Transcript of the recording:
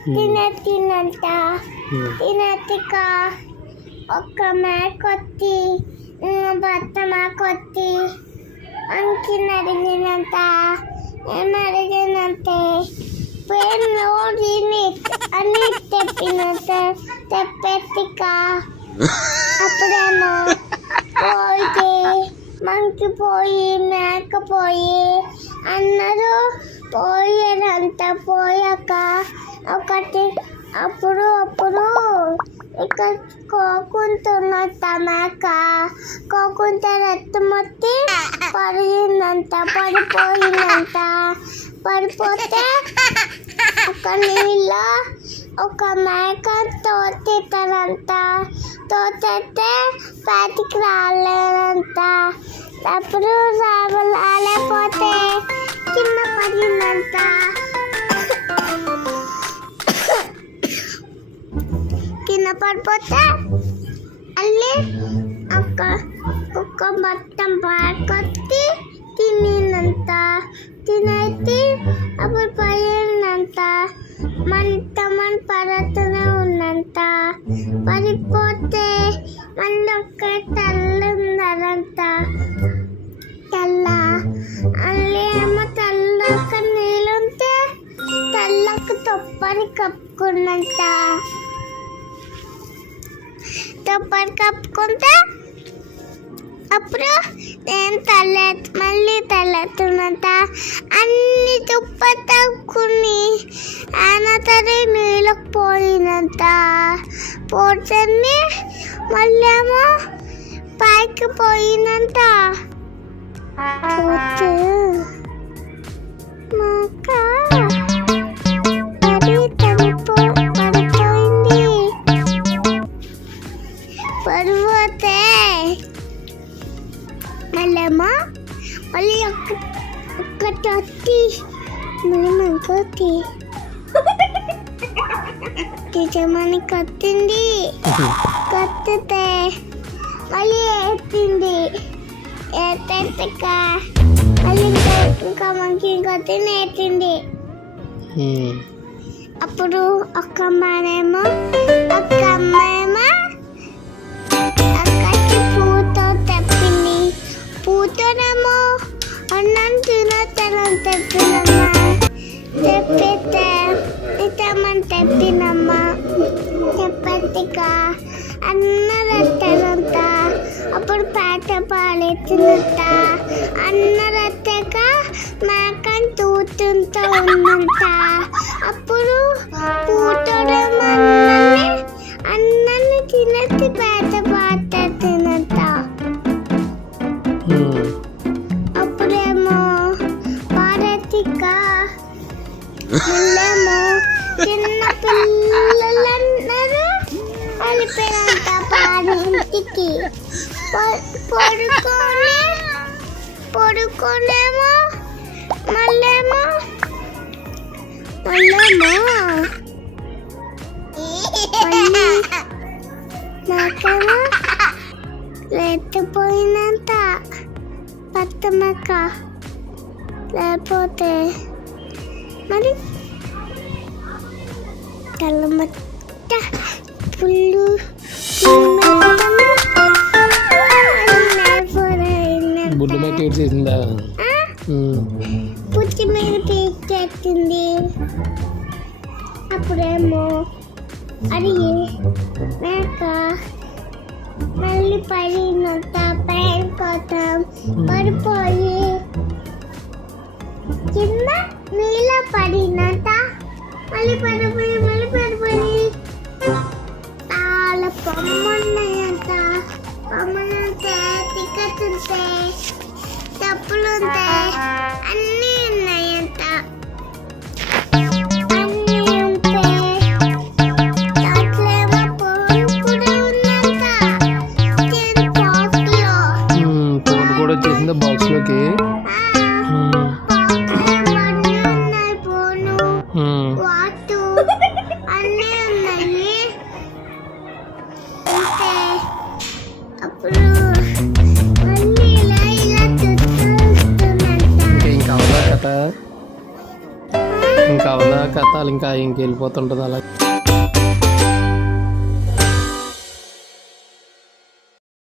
తినంత తినతిక ఒక్క మేకొత్తి భర్త మాకొత్తి అంకి నరిగినంత నరిగినంతే పేరుని అని తెప్పెత్తిక అప్పుడేమో పోయి మంకిపోయి మేకపోయి అన్నారు పోయేదంతా పోయాక ఒకటి అప్పుడు ఇక కోకుంటున్నంత మేక కోకుంట రక్తం మొత్తి పడిపోయినంత పడిపోతే ఒక నీళ్ళ ఒక మేక తోతితారంట తోతే పాటికి రాలేదంట అప్పుడు రాలేకపోతే కింద పడిందంట కింద పడిపోతే అల్లి ఒక్క మొత్తం పాడుకొచ్చి తినినంత తినైతే అప్పుడు పడినంత మన పడుతూనే ఉన్నంత పడిపోతే మళ్ళీ ఒక్క తెల్లుందరంట తెల్ల అల్లి ఏమో తెల్లక నీళ్ళుంటే తెల్లకి తొప్పని కప్పుకున్నంత తొప్పని కప్పుకుంటే అప్పుడు నేను మళ్ళీ తల్లెత్తున్నంత అన్ని తుప్ప తక్కుని ఆనతరి నీళ్ళకి పోయినంత పోతే మళ్ళీ ఏమో పైకి పోయినంత పోతే పడిపోతే మళ్ళేమో మళ్ళీ ఒక్కటి వచ్చి మళ్ళీ మనకొచ్చి నిజమని కత్తింది కత్తితే మళ్ళీ ఎత్తింది ఎత్తక మళ్ళీ ఇంకా మనకి కత్తిని ఎత్తింది అప్పుడు ఒక అమ్మాయేమో పూతనేమో అన్నం తినతనం తెప్పినమ్మా తెప్పితే ఇతమని తెప్పినమ్మా తెప్పతిగా అన్నరత్తనంత అప్పుడు పేట పాలెత్తినంత అన్నరత్తక మేకని తూతుంటూ ఉన్నంత అప్పుడు పూతనేమో అన్నాన్ని తినతి పేట పాత తినంత అప్పుడేమో పారతిక మళ్ళేమో చిన్న పిల్లలందరూ వెళ్ళిపోయినంత పారింటికి పడుకోనేమో మళ్ళేమో నాకేమో రెత్తిపోయినంత పత్తమక్క లేకపోతే మరి తెల్లమట్ట పుల్లు బుడ్డు మీద చేసిందా పుచ్చి మీద తీసేసింది అప్పుడేమో అది మేక మళ్ళీ పడినంత పైన కోసం పడిపోయి కింద నీళ్ళ పడినంత మళ్ళీ పడిపోయి చాలా పొమ్మన్నాయంట పొమ్మనంటే టికెట్ ఉంటాయి తప్పులు ఉంటాయి అన్నీ ఉన్నాయంట బాక్స్ లోకి ఇంకా అవదా కథాలు ఇంకా ఇంకెళ్ళిపోతుంటుంది అలా